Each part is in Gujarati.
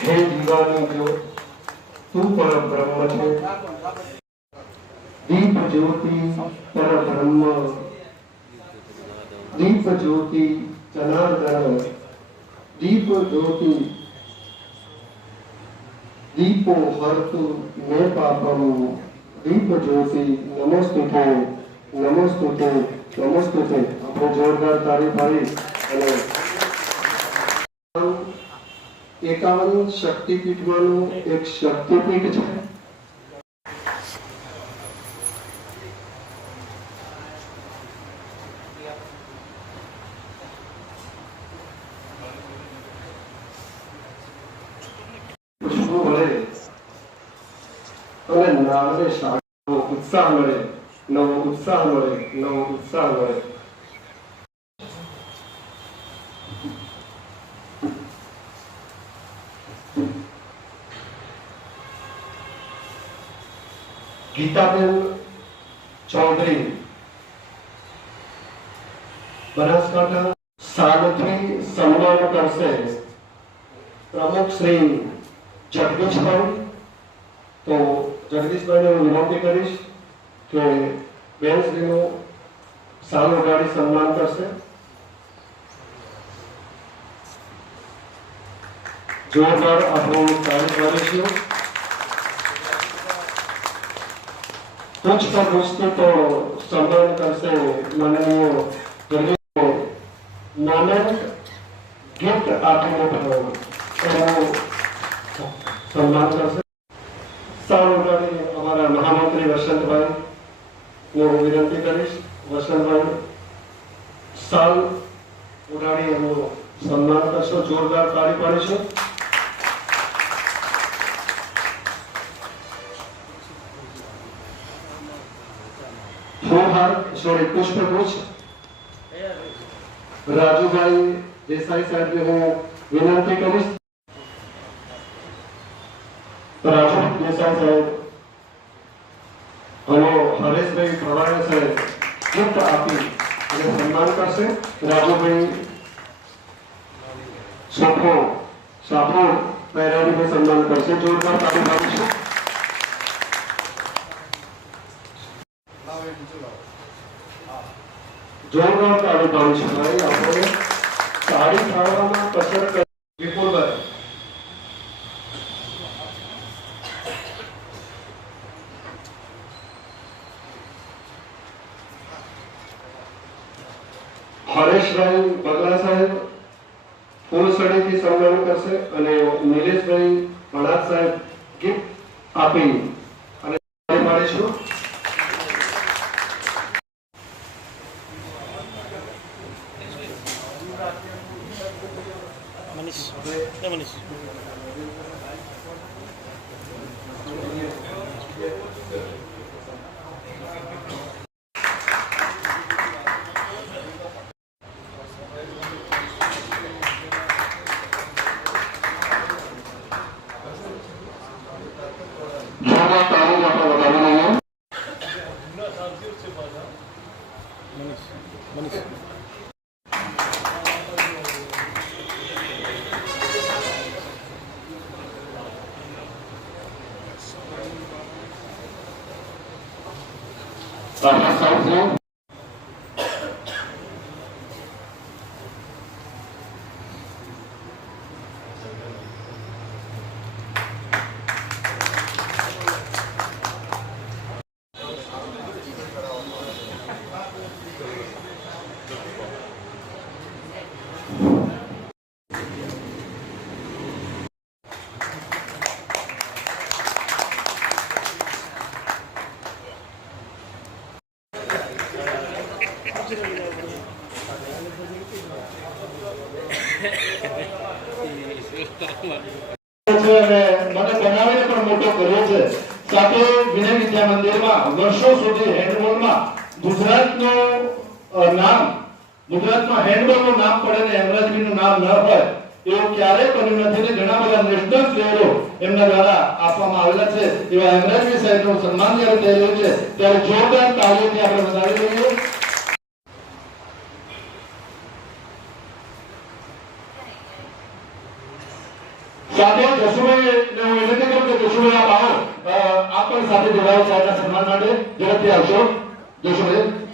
हे जीवानी जो तू पर ब्रह्म छे। दीप ज्योति पर ब्रह्म, दीप ज्योति जनार्दन, दीप ज्योति दीपो हर्तु मे पापम, दीप ज्योति नमस्तुते नमस्तुते नमस्तुते। આપણે જોરદાર તાળી પાડી અને 51 શક્તિપીઠમાંનું એક શક્તિપીઠ છે। ખુશ્બુ મળે અને નાળને શાળાનો ઉત્સાહ મળે, નવો ઉત્સાહ મળે, નવો ઉત્સાહ મળે। गीताबेन चौधरी बनासकांठा सालथी सम्मान करशे प्रमुख श्री जगदीश भाई। तो जगदीश भाई ने विनंती करीश के बेन श्री नु साल उगाड़ी सम्मान करशे। जोरदार आपणे ताली पाડીશું। कुछ तो दोस्तों तो सम्मान करसे माननीय जगदीश मोमेंट गिफ्ट आपने सम्मान करसे। साल उगाड़ी हमारा महामंत्री वसंत भाई ने विनंती करीश, वसंत भाई साल उगाड़ी एमनो सम्मान करशो। जोरदार ताली पाડીશું। सॉरी पुष्पगुच्छ राजूभाई देसाई साहब ने हूँ विनंती करीश। राजू देसाई साहब અને હરેશભાઈ ભવાયા સાહેબ गिफ्ट આપી અને સન્માન કરશે। રાજુભાઈ સોફો સાફો પહેરાવીને સન્માન કરશે। જોરદાર તાળી પાડીશું। जोरदार ताली पाડીશું ભાઈ। આપણે તાળી પાડવામાં કસર કરી વિપુલભાઈ હરેશભાઈ બગલા સાહેબ ફૂલસડીથી સન્માન કરશે અને નિલેશભાઈ ભણાત સાહેબ ગિફ્ટ આપી અને તાળી પાડીશું। मनीष क्या मनीष मनीष મને બનાવીને પણ મોટો કર્યો છે। સાથે વિનય વિદ્યા મંદિરમાં વર્ષો સુધી હેન્ડબોલમાં ગુજરાતમાં હેન્ડબોલનું નામ પડે ને હેમરાજભાઈનું નામ ન હોય એવું ક્યારેય બન્યું નથી ને ઘણા બધા નેશનલ પ્લેયરો એમના દ્વારા આપવામાં આવેલા છે। એવા હેમરાજભાઈ સાહેબનું સન્માન જ્યારે થઈ રહ્યું છે ત્યારે જોરદાર તાળીઓથી આપણે વધાવી લઈએ। સાથે જશુભાઈ ને હું વિનંતી કરું કે જશુભાઈ આપ આવો આપ પણ સાથે જોડાઓ છો આજના સન્માન માટે ઝડપથી આવશો જશુભાઈ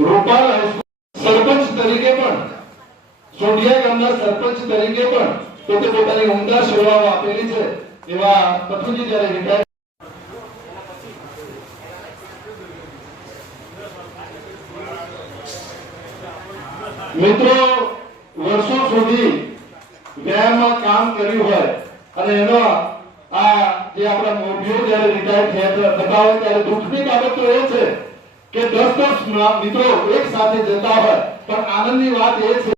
રૂપાલ સરપંચ તરીકે પણ સોઢિયા ગામના સરપંચ તરીકે પણ પોતે પોતાની ઉમદા સેવાઓ આપેલી છે એવા પથુજી જ્યારે રિટાયર મિત્રો વર્ષો સુધી વ્યાયામમાં કામ કર્યું હોય અને એનો આ જે આપણા મોભીઓ જ્યારે રિટાયર થતા હોય ત્યારે દુઃખની બાબત તો એ છે કે 10 મિત્રો એક સાથે જતા હોય પણ આનંદની વાત એ છે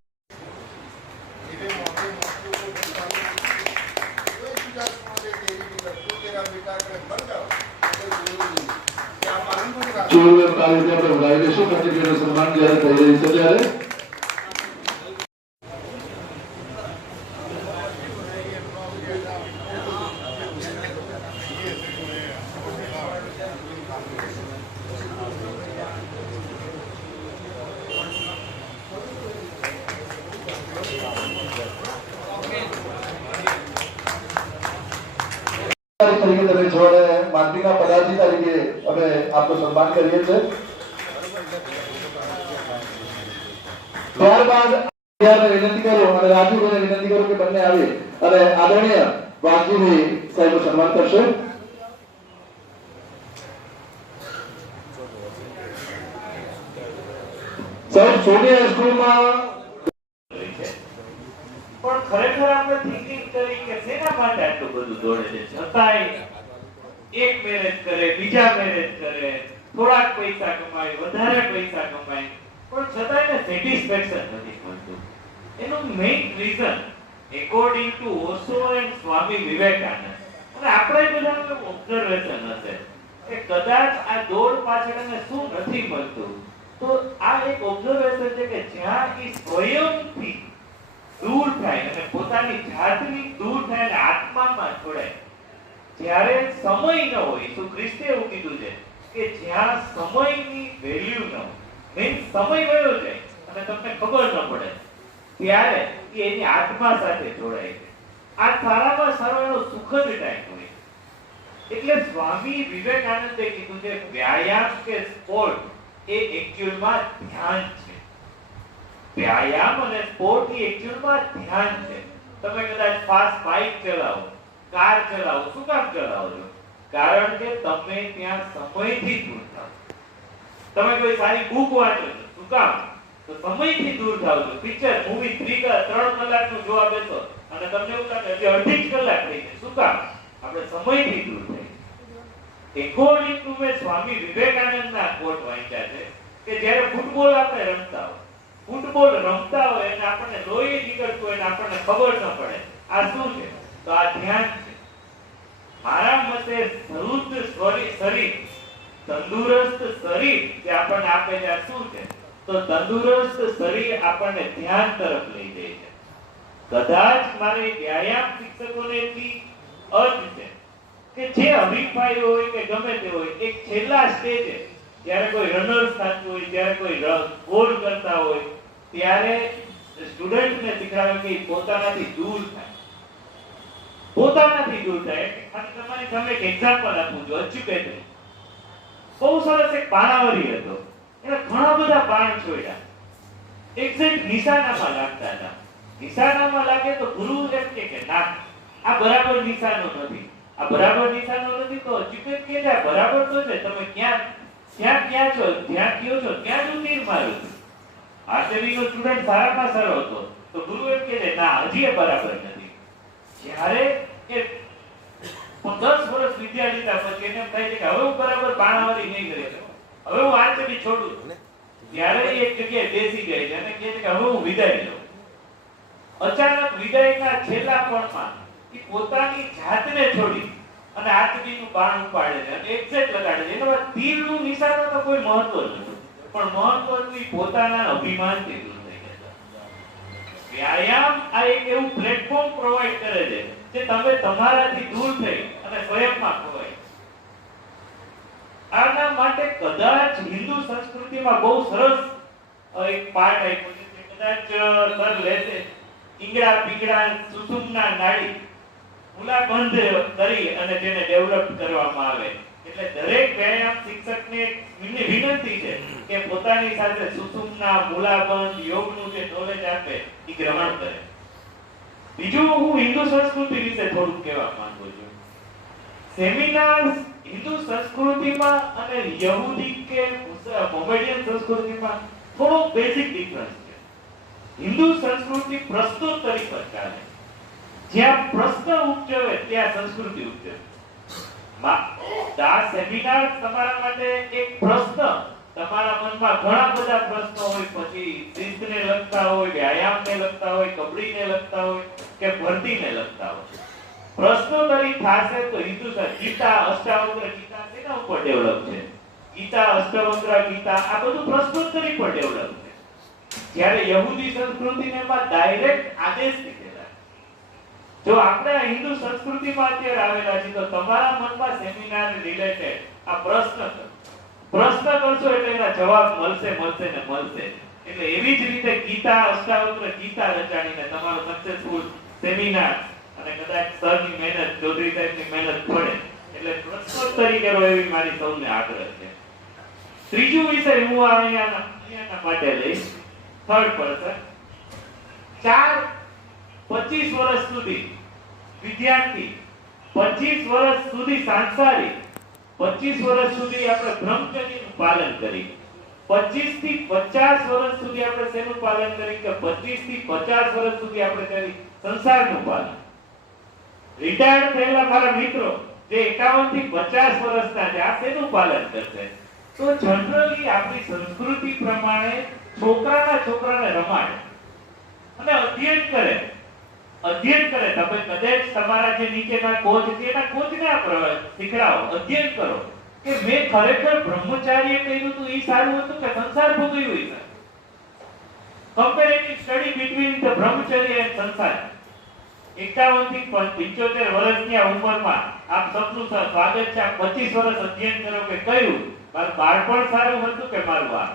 જોરદાર તાલીમ આપણે વધાવી દઈશું પ્રતિક્રિયાનું સન્માન જ્યારે થઈ રહ્યું છે ત્યારે તરીકે તમે છો અને માનનીય પદાધિકારી તરીકે અમે આપનું સન્માન કરીએ છીએ ત્યારબાદ વિનંતી કરું અને રાજુભાઈને વિનંતી કરું કે બંને આવી અને આદરણીય વાઘજીભાઈ સાહેબનું સન્માન કરશે સાહેબ સોનિયા સ્કૂલમાં પણ ખરેખર આપણે થિંકિંગ કરી કે શેના માટે આટલું બધું દોડે છે છતાંય એક મેરેજ કરે બીજા મેરેજ કરે થોડાક પૈસા કમાય વધારે પૈસા કમાય પણ છતાંય સેટિસ્ફેક્શન નથી મળતું એનું main reason according to Osho and Swami Vivekananda અને આપણે બધાનું ઓબ્ઝર્વેશન હશે કે કદાચ આ દોડ પાછળ એને શું નથી મળતું તો આ એક ઓબ્ઝર્વેશન છે કે જ્યાં એ સ્વયંથી દૂર થાય અને પોતાની જાતની દૂર થાય અને આત્મામાં જોડાય જ્યારે સમય ન હોય તો ખ્રિસ્તે એવું કીધું છે કે જ્યાં સમયની વેલ્યુ ન હોય મીન્સ સમય વયો જાય અને તમને ખબર ન પડે ત્યારે એ એની આત્મા સાથે જોડાય છે આ સારામાં સારો એનો સુખદ ટાઈમ હોય એટલે સ્વામી વિવેકાનંદે કીધું છે વ્યાયામ કે સ્પોર્ટ એ એક્ચ્યુઅલમાં ધ્યાન છે વ્યાયામ અને સ્પોર્ટ એ એક્ચ્યુઅલમાં ધ્યાન છે તમે કદાચ ફાસ્ટ બાઇક ચલાવો કાર ચલાવો શું કામ ચલાવો છો કારણ કે તમે ત્યાં સમયથી દૂર થાઓ તમે કોઈ સારી બુક વાંચો છો શું કામ તો સમયથી દૂર થાઓ છો પિક્ચર મૂવી 3 કલાકનું જોવા બેસો અને તમને એવું લાગે કે અડધી જ કલાક થઈ ગઈ શું કામ આપણે સમયથી દૂર થઈ એકોર્ડિંગ ટુ મે સ્વામી વિવેકાનંદના કોટ વાંચ્યા છે કે જ્યારે ફૂટબોલ આપણે રમતા હોય ફૂટબોલ રમતા હોય અને આપણને લોહી નીકળતું હોય અને આપણને ખબર ન પડે આ શું છે તો આ ધ્યાન છે મારા મતે સૃષ્ટ શરીર તંદુરસ્ત શરીર જે આપણને આપે છે આ શું છે તો તંદુરસ્ત શરીર આપણને ધ્યાન તરફ લઈ જાય છે કદાચ મારે વ્યાયામ શિક્ષકોને એટલી અર્થ છે કે જે હરીફાઈ હોય કે ગમે તે હોય એક છેલ્લા સ્ટેજે જ્યારે કોઈ રનર્સ થતું હોય જ્યારે કોઈ ગોલ કરતા હોય ત્યારે સ્ટુડન્ટને શીખવાડે કે પોતાનાથી દૂર થાય ખાલી તમારી સામે એક એક્ઝામ્પલ આપું છું અચ્યુતભાઈ બહુ સરસ એક બાણાવરી હતો એને ઘણા બધા બાણ છોડ્યા એક્ઝેક્ટ નિશાનામાં લાગતા હતા નિશાનામાં લાગે તો ગુરુ એમ કે ના આ બરાબર નિશાનો નથી તો અચ્યુતભાઈ કે બરાબર તો છે તમે ક્યાં છો ત્યાં કયો છો ત્યાં જ તીર મારું આર્ચરીનો સ્ટુડન્ટ સારામાં સારો હતો તો ગુરુ એમ કહે ના હજી એ બરાબર નથી જ્યારે કે 10 વર્ષ વિદ્યાર્થીતા પછી એને એમ થાય છે કે હવે હું બરાબર બાણાવરી નહીં કરી શકું હવે હું આર્ચરી છોડું ત્યારે એક જગ્યાએ બેસી ગઈ છે અને કહે છે કે હવે હું વિદાય લઉં અચાનક વિદાયના છેલ્લા પળમાં એ પોતાની જાતને છોડી અને આર્ચરીનું બાણ ઉપાડે છે અને એક્ઝેક્ટ લગાડે છે એનો તીરનું નિશાન તો કોઈ મહત્વ નથી પણ મહત્વનું એ પોતાના અભિમાનથી દૂર થઈ ગયા વ્યાયામ આ એક એવું પ્લેટફોર્મ પ્રોવાઈડ કરે છે જે તમે તમારાથી દૂર થઈ અને સ્વયંમાં ખોવાય આના માટે કદાચ હિન્દુ સંસ્કૃતિમાં બહુ સરસ એક પાઠ આપ્યો છે કે કદાચ સર લેશે ઈંગડા પીંગડા સુષુમ્ના નાડી મૂલાબંધ કરી અને તેને ડેવલપ કરવામાં આવે એટલે દરેક વ્યાયામ શિક્ષકને એમની વિનંતી છે કે પોતાની સાથે સુષુમ્ના મૂલાબંધ યોગનું જે નોલેજ આપે એ ગ્રહણ કરે. બીજું હું હિન્દુ સંસ્કૃતિ વિશે થોડું કહેવા માંગુ છું. સેમિનાર હિન્દુ સંસ્કૃતિમાં અને યહૂદી કે મોમેડિયન સંસ્કૃતિમાં થોડો બેઝિક ડિફરન્સ છે. હિન્દુ સંસ્કૃતિ પ્રશ્નોત્તરી પર ચાલે. જ્યાં પ્રશ્ન ઉપજવે ત્યાં સંસ્કૃતિ ઉપજવે. આ સેમિનાર તમારા માટે એક પ્રશ્ન, તમારા મનમાં ઘણા બધા પ્રશ્નો હોય, પછી શિસ્તને લગતા હોય, વ્યાયામને લગતા હોય, કબડ્ડીને લગતા હોય કે ભરતીને લગતા હોય. પ્રશ્નોત્તરી થાશે તો હિન્દુ ગીતા, અષ્ટાવક્ર ગીતા તેના ઉપર ડેવલપ છે. ગીતા, અષ્ટાવક્ર ગીતા આ બધું પ્રશ્નોત્તરી પર ડેવલપ છે. જ્યારે યહૂદી સંસ્કૃતિને એમાં ડાયરેક્ટ આદેશથી કહેવાય. જો આપણે હિન્દુ સંસ્કૃતિમાં અત્યારે આવેલા છીએ તો તમારા મનમાં સેમિનાર રિલેટેડ આ પ્રશ્ન કરશો એટલે એના જવાબ મળશે ને મળશે. એટલે એવી જ રીતે ગીતા, અષ્ટાવક્ર ગીતા રચાણીને તમારો સક્સેસફુલ સેમિનાર અને કદાચ સરની મહેનત, ચૌધરી સાહેબની મહેનત પડે એટલે પ્રશ્નોત્તરી કરો એવી મારી સૌને આગ્રહ છે. ત્રીજું વિષય હું અહીંયાના માટે લઈશ. થર્ડ પર્સન 25 વર્ષ સુધી વિદ્યાર્થી, 25 વર્ષ સુધી સાંસારિક, 25 વર્ષ સુધી આપણે બ્રહ્મચર્યનું પાલન કરી, 25 થી 50 વર્ષ સુધી આપણે શેનું પાલન કરી કે 25 થી 50 વર્ષ સુધી આપણે કરી સંસારનું પાલન. રિટાયર્ડ થયેલા મારા મિત્રો જે 51 થી 50 વર્ષના છે આ શેનું પાલન કરશે? તો જનરલી આપણી સંસ્કૃતિ પ્રમાણે છોકરાને રમાડે અને અધ્યયન કરે. તમે કદાચ તમારા જે નીચેના કોચ છે એના કોચને શીખડાવો, અધ્યયન કરો કે મેં ખરેખર બ્રહ્મચાર્ય કર્યું હતું એ સારું હતું કે સંસાર ભોગવ્યું એ સારું. Comparative study between the brahmacharya and sansar. 51 થી 75 વર્ષની આ ઉંમરમાં આપ સૌનું સ્વાગત છે. આપ 25 વર્ષ અધ્યયન કરો કે કયું મારું બાળપણ સારું હતું કે મારું આ,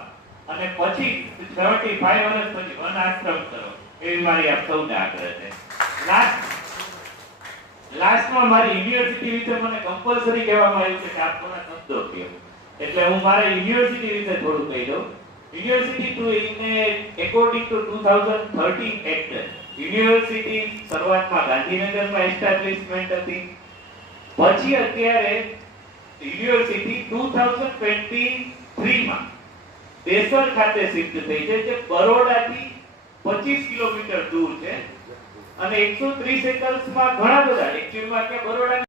અને પછી 75 વર્ષ પછી વન આશ્રમ કરો એવી મારી આપ સૌને આગ્રહ છે. લાસ્ટમાં મારી યુનિવર્સિટી વિશે મને કમ્પલસરી કહેવામાં આવ્યું છે કે આપ થોડા શબ્દો કહો, એટલે હું મારા યુનિવર્સિટી વિશે થોડું કહી દઉં. University to in according to 2013 act, university શરૂઆતમાં ગાંધીનગરમાં એસ્ટાબ્લિશમેન્ટ હતી, પછી અત્યારે યુનિવર્સિટી 2023 માં દેસર ખાતે શિફ્ટ થઈ છે, જે બરોડાથી 25 કિલોમીટર દૂર છે અને 130 એકર્સમાં ઘણા બધા, એકચ્યુઅલમાં કે બરોડા